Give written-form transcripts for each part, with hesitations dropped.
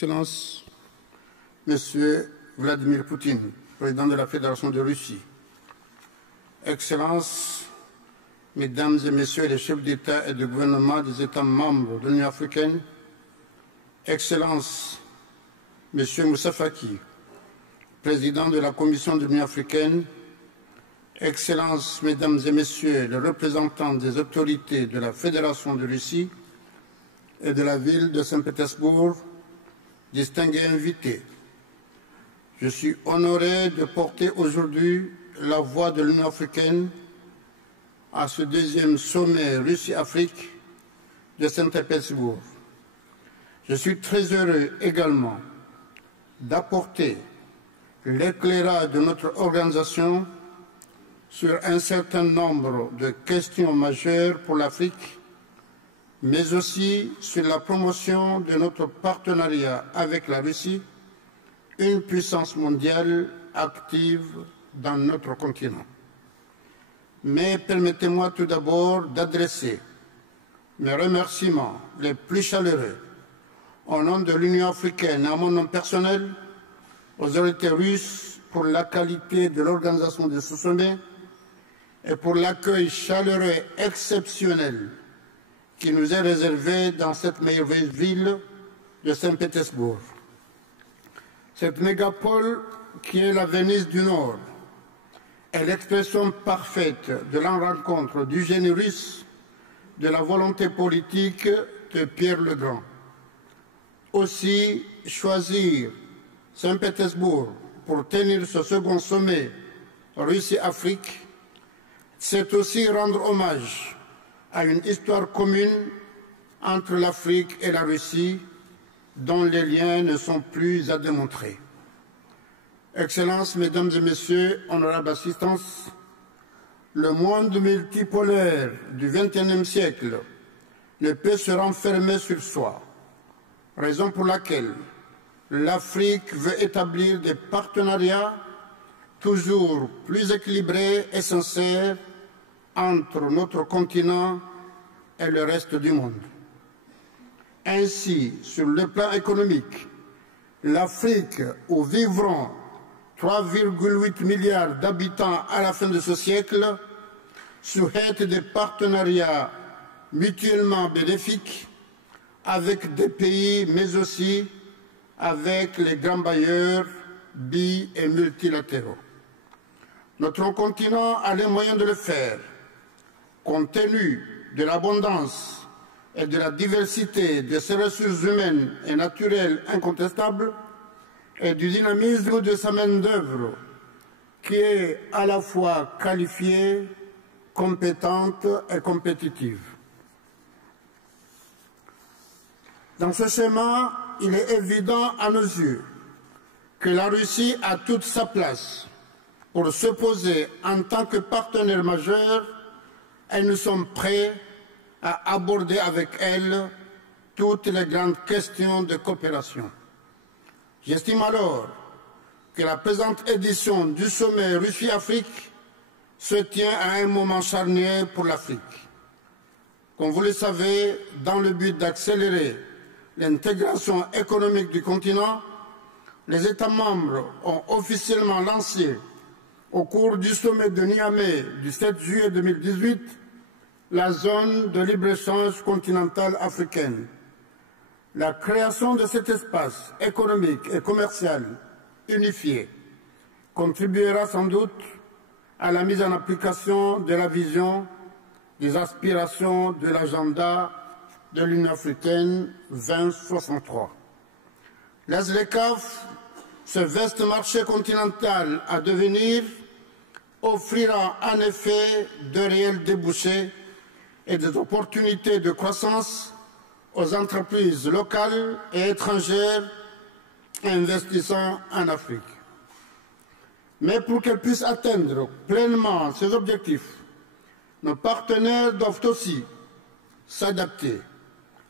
Excellence, Monsieur Vladimir Poutine, président de la Fédération de Russie, Excellences, Mesdames et Messieurs les chefs d'État et de gouvernement des États membres de l'Union africaine, Excellences, Monsieur Moussa Faki, président de la Commission de l'Union africaine, Excellences, Mesdames et Messieurs les représentants des autorités de la Fédération de Russie et de la ville de Saint-Pétersbourg, distingués invités, je suis honoré de porter aujourd'hui la voix de l'Union africaine à ce deuxième sommet Russie-Afrique de Saint-Pétersbourg. Je suis très heureux également d'apporter l'éclairage de notre organisation sur un certain nombre de questions majeures pour l'Afrique, mais aussi sur la promotion de notre partenariat avec la Russie, une puissance mondiale active dans notre continent. Mais permettez-moi tout d'abord d'adresser mes remerciements les plus chaleureux au nom de l'Union africaine et à mon nom personnel aux autorités russes pour la qualité de l'organisation de ce sommet et pour l'accueil chaleureux et exceptionnel qui nous est réservé dans cette merveilleuse ville de Saint-Pétersbourg. Cette mégapole qui est la Venise du Nord est l'expression parfaite de la rencontre du génie russe, de la volonté politique de Pierre le Grand. Aussi, choisir Saint-Pétersbourg pour tenir ce second sommet Russie-Afrique, c'est aussi rendre hommage à une histoire commune entre l'Afrique et la Russie dont les liens ne sont plus à démontrer. Excellences, Mesdames et Messieurs, honorables assistances, le monde multipolaire du XXIe siècle ne peut se renfermer sur soi, raison pour laquelle l'Afrique veut établir des partenariats toujours plus équilibrés et sincères entre notre continent et le reste du monde. Ainsi, sur le plan économique, l'Afrique, où vivront 3,8 milliards d'habitants à la fin de ce siècle, souhaite des partenariats mutuellement bénéfiques avec des pays, mais aussi avec les grands bailleurs bi- et multilatéraux. Notre continent a les moyens de le faire, compte tenu de l'abondance et de la diversité de ses ressources humaines et naturelles incontestables et du dynamisme de sa main-d'œuvre qui est à la fois qualifiée, compétente et compétitive. Dans ce schéma, il est évident à nos yeux que la Russie a toute sa place pour se poser en tant que partenaire majeur et nous sommes prêts à aborder avec elle toutes les grandes questions de coopération. J'estime alors que la présente édition du sommet Russie-Afrique se tient à un moment charnière pour l'Afrique. Comme vous le savez, dans le but d'accélérer l'intégration économique du continent, les États membres ont officiellement lancé, au cours du sommet de Niamey du 7 juillet 2018, la zone de libre-échange continentale africaine. La création de cet espace économique et commercial unifié contribuera sans doute à la mise en application de la vision des aspirations de l'agenda de l'Union africaine 2063. La ZLECAf, ce vaste marché continental à devenir, offrira en effet de réels débouchés et des opportunités de croissance aux entreprises locales et étrangères investissant en Afrique. Mais pour qu'elles puissent atteindre pleinement ces objectifs, nos partenaires doivent aussi s'adapter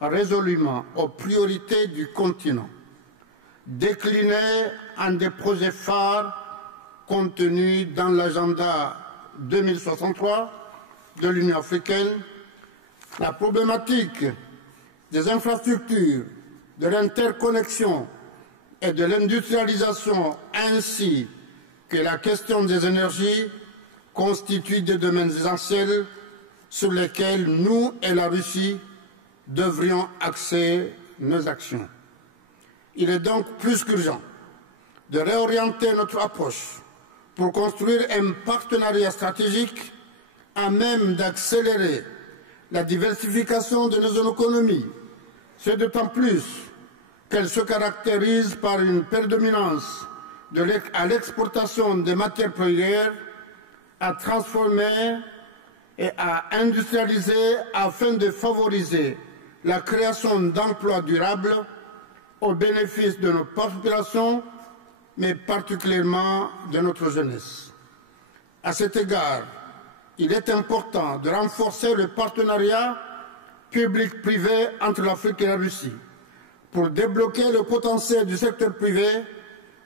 résolument aux priorités du continent, déclinés en des projets phares contenus dans l'agenda 2063 de l'Union africaine. La problématique des infrastructures de l'interconnexion et de l'industrialisation, ainsi que la question des énergies, constituent des domaines essentiels sur lesquels nous et la Russie devrions axer nos actions. Il est donc plus qu'urgent de réorienter notre approche pour construire un partenariat stratégique à même d'accélérer la diversification de nos économies. C'est d'autant plus qu'elle se caractérise par une prédominance à l'exportation des matières premières, à transformer et à industrialiser afin de favoriser la création d'emplois durables au bénéfice de nos populations, mais particulièrement de notre jeunesse. À cet égard, il est important de renforcer le partenariat public-privé entre l'Afrique et la Russie pour débloquer le potentiel du secteur privé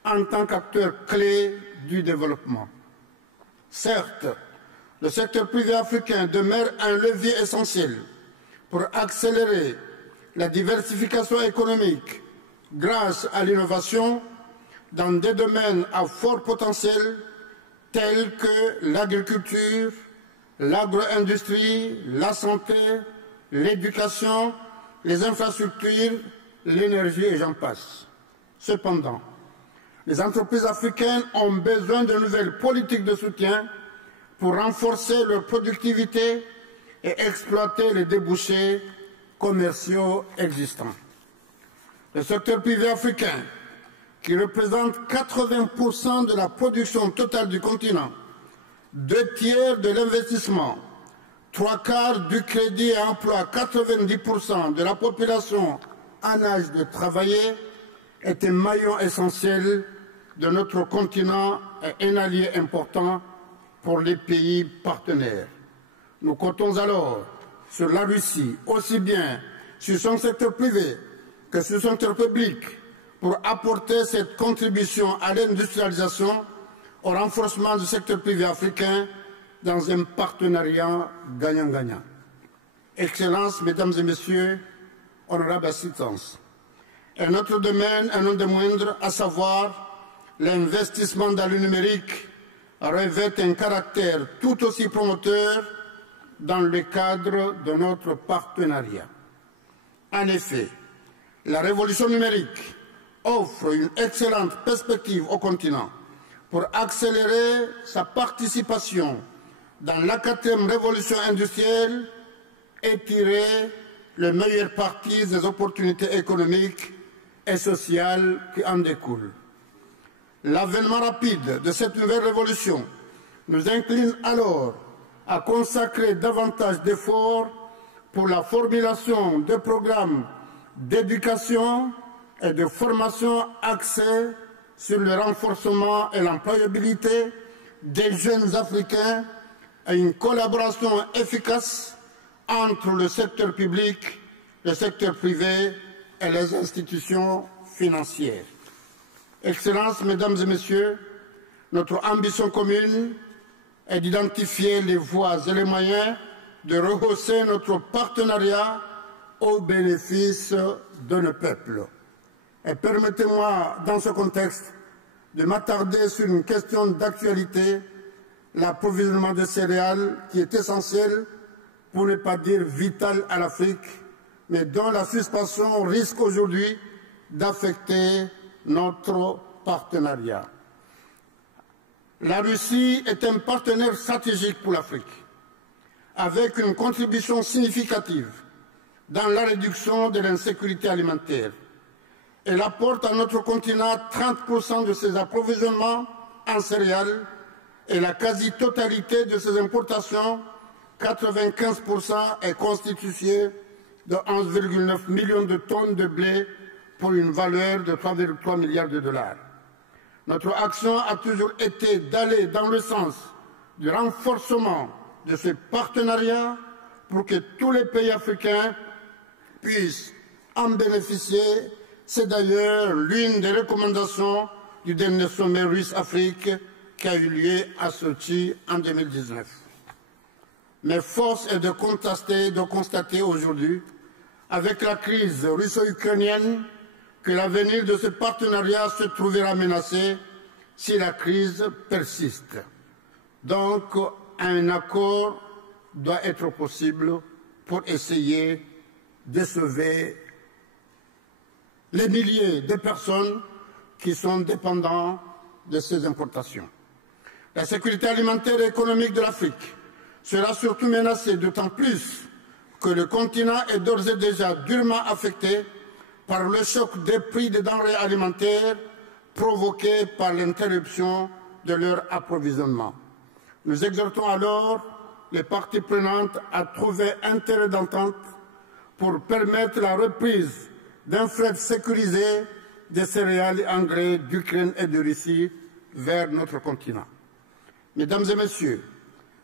en tant qu'acteur clé du développement. Certes, le secteur privé africain demeure un levier essentiel pour accélérer la diversification économique grâce à l'innovation dans des domaines à fort potentiel tels que l'agriculture, l'agro-industrie, la santé, l'éducation, les infrastructures, l'énergie et j'en passe. Cependant, les entreprises africaines ont besoin de nouvelles politiques de soutien pour renforcer leur productivité et exploiter les débouchés commerciaux existants. Le secteur privé africain, qui représente 80% de la production totale du continent, 2/3 de l'investissement, 3/4 du crédit et emploie 90% de la population en âge de travailler, est un maillon essentiel de notre continent et un allié important pour les pays partenaires. Nous comptons alors sur la Russie, aussi bien sur son secteur privé que sur son secteur public, pour apporter cette contribution à l'industrialisation, au renforcement du secteur privé africain dans un partenariat gagnant-gagnant. Excellences, Mesdames et Messieurs, honorables assistances, un autre domaine, un non des moindres, à savoir l'investissement dans le numérique, revêt un caractère tout aussi promoteur dans le cadre de notre partenariat. En effet, la révolution numérique offre une excellente perspective au continent pour accélérer sa participation dans la 4e révolution industrielle et tirer le meilleur parti des opportunités économiques et sociales qui en découlent. L'avènement rapide de cette nouvelle révolution nous incline alors à consacrer davantage d'efforts pour la formulation de programmes d'éducation et de formation axés sur le renforcement et l'employabilité des jeunes Africains et une collaboration efficace entre le secteur public, le secteur privé et les institutions financières. Excellences, Mesdames et Messieurs, notre ambition commune est d'identifier les voies et les moyens de rehausser notre partenariat au bénéfice de nos peuples. Et permettez-moi, dans ce contexte, de m'attarder sur une question d'actualité, l'approvisionnement de céréales, qui est essentiel, pour ne pas dire vital à l'Afrique, mais dont la suspension risque aujourd'hui d'affecter notre partenariat. La Russie est un partenaire stratégique pour l'Afrique, avec une contribution significative dans la réduction de l'insécurité alimentaire. Elle apporte à notre continent 30% de ses approvisionnements en céréales et la quasi-totalité de ses importations, 95%, est constituée de 11,9 millions de tonnes de blé pour une valeur de 3,3 milliards de dollars. Notre action a toujours été d'aller dans le sens du renforcement de ce partenariat pour que tous les pays africains puissent en bénéficier. C'est d'ailleurs l'une des recommandations du dernier sommet Russe-Afrique qui a eu lieu à Sochi en 2019. Mais force est de constater aujourd'hui, avec la crise russo-ukrainienne, que l'avenir de ce partenariat se trouvera menacé si la crise persiste. Donc, un accord doit être possible pour essayer de sauver les milliers de personnes qui sont dépendantes de ces importations. La sécurité alimentaire et économique de l'Afrique sera surtout menacée, d'autant plus que le continent est d'ores et déjà durement affecté par le choc des prix des denrées alimentaires provoqué par l'interruption de leur approvisionnement. Nous exhortons alors les parties prenantes à trouver un terrain d'entente pour permettre la reprise d'un fret sécurisé des céréales et engrais d'Ukraine et de Russie vers notre continent. Mesdames et Messieurs,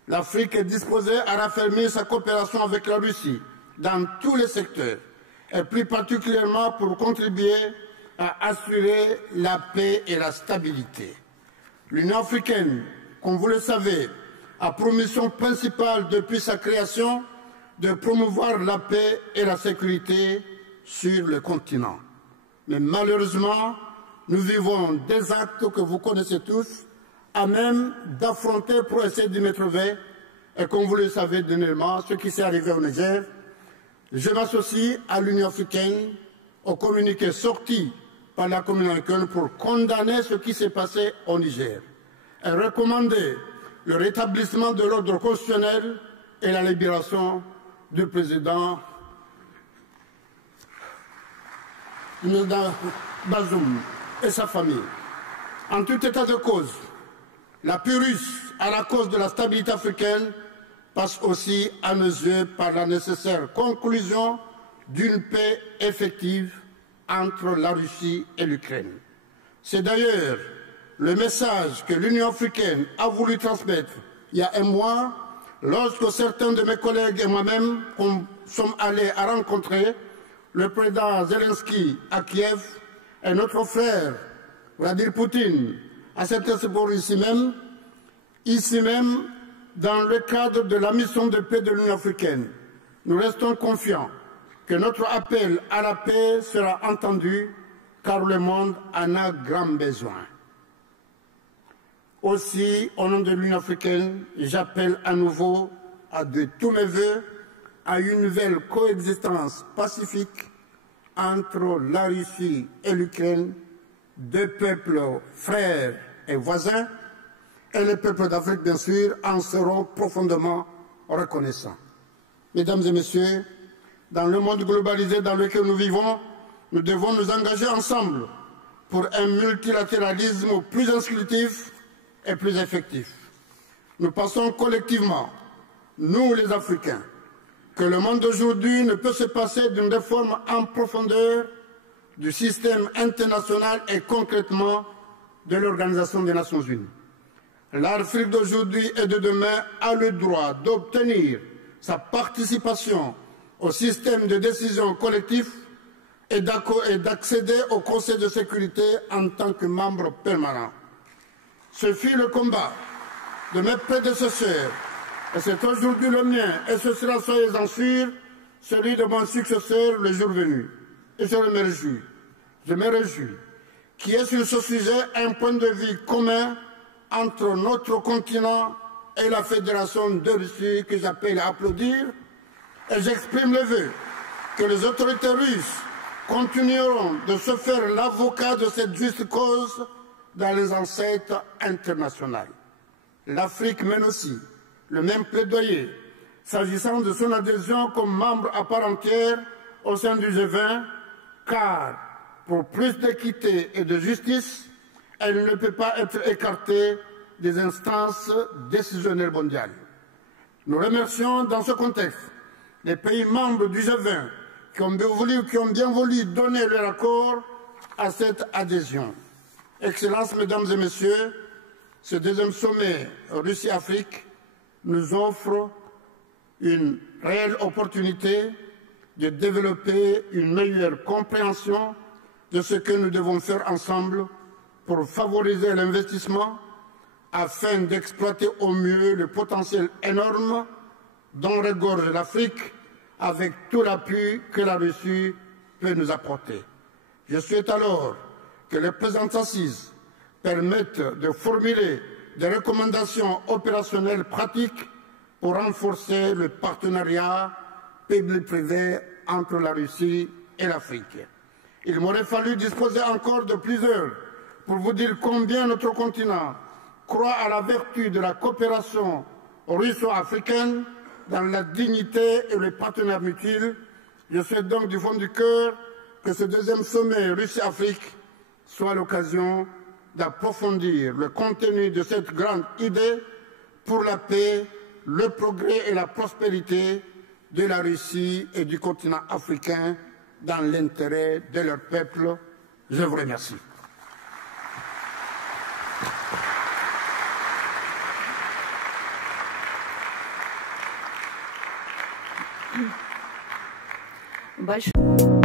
l'Afrique est disposée à raffermir sa coopération avec la Russie dans tous les secteurs, et plus particulièrement pour contribuer à assurer la paix et la stabilité. L'Union africaine, comme vous le savez, a pour mission principale depuis sa création de promouvoir la paix et la sécurité sur le continent. Mais malheureusement, nous vivons des actes que vous connaissez tous, à même d'affronter pour essayer d'y mettre fin. Et comme vous le savez dernièrement, ce qui s'est arrivé au Niger, je m'associe à l'Union africaine au communiqué sorti par la communauté africaine pour condamner ce qui s'est passé au Niger et recommander le rétablissement de l'ordre constitutionnel et la libération du président Bazoum et sa famille. En tout état de cause, l'appui russe à la cause de la stabilité africaine passe aussi à nos yeux par la nécessaire conclusion d'une paix effective entre la Russie et l'Ukraine. C'est d'ailleurs le message que l'Union africaine a voulu transmettre il y a un mois lorsque certains de mes collègues et moi-même sommes allés à rencontrer le président Zelensky à Kiev et notre frère Vladimir Poutine à Saint-Pétersbourg ici même, dans le cadre de la mission de paix de l'Union africaine. Nous restons confiants que notre appel à la paix sera entendu, car le monde en a grand besoin. Aussi, au nom de l'Union africaine, j'appelle à nouveau de tous mes vœux à une nouvelle coexistence pacifique entre la Russie et l'Ukraine, deux peuples frères et voisins, et les peuples d'Afrique, bien sûr, en seront profondément reconnaissants. Mesdames et Messieurs, dans le monde globalisé dans lequel nous vivons, nous devons nous engager ensemble pour un multilatéralisme plus inclusif et plus effectif. Nous pensons collectivement, nous les Africains, que le monde d'aujourd'hui ne peut se passer d'une réforme en profondeur du système international et concrètement de l'Organisation des Nations Unies. L'Afrique d'aujourd'hui et de demain a le droit d'obtenir sa participation au système de décision collectif et d'accéder au Conseil de sécurité en tant que membre permanent. Ce fut le combat de mes prédécesseurs et c'est aujourd'hui le mien et ce sera, soyez-en sûrs, celui de mon successeur le jour venu. Et je me réjouis qu'il y ait sur ce sujet un point de vue commun entre notre continent et la Fédération de Russie que j'appelle à applaudir, et j'exprime le vœu que les autorités russes continueront de se faire l'avocat de cette juste cause dans les enceintes internationales. L'Afrique mène aussi le même plaidoyer s'agissant de son adhésion comme membre à part entière au sein du G20, car pour plus d'équité et de justice, elle ne peut pas être écartée des instances décisionnelles mondiales. Nous remercions dans ce contexte les pays membres du G20 qui ont bien voulu donner leur accord à cette adhésion. Excellences, Mesdames et Messieurs, ce deuxième sommet Russie-Afrique nous offre une réelle opportunité de développer une meilleure compréhension de ce que nous devons faire ensemble pour favoriser l'investissement afin d'exploiter au mieux le potentiel énorme dont regorge l'Afrique avec tout l'appui que la Russie peut nous apporter. Je souhaite alors que les présentes assises permettent de formuler des recommandations opérationnelles pratiques pour renforcer le partenariat public-privé entre la Russie et l'Afrique. Il m'aurait fallu disposer encore de plus d'heures pour vous dire combien notre continent croit à la vertu de la coopération russo-africaine dans la dignité et le partenariat mutuel. Je souhaite donc du fond du cœur que ce deuxième sommet Russie-Afrique soit l'occasion d'approfondir le contenu de cette grande idée pour la paix, le progrès et la prospérité de la Russie et du continent africain dans l'intérêt de leur peuple. Je vous remercie. Большое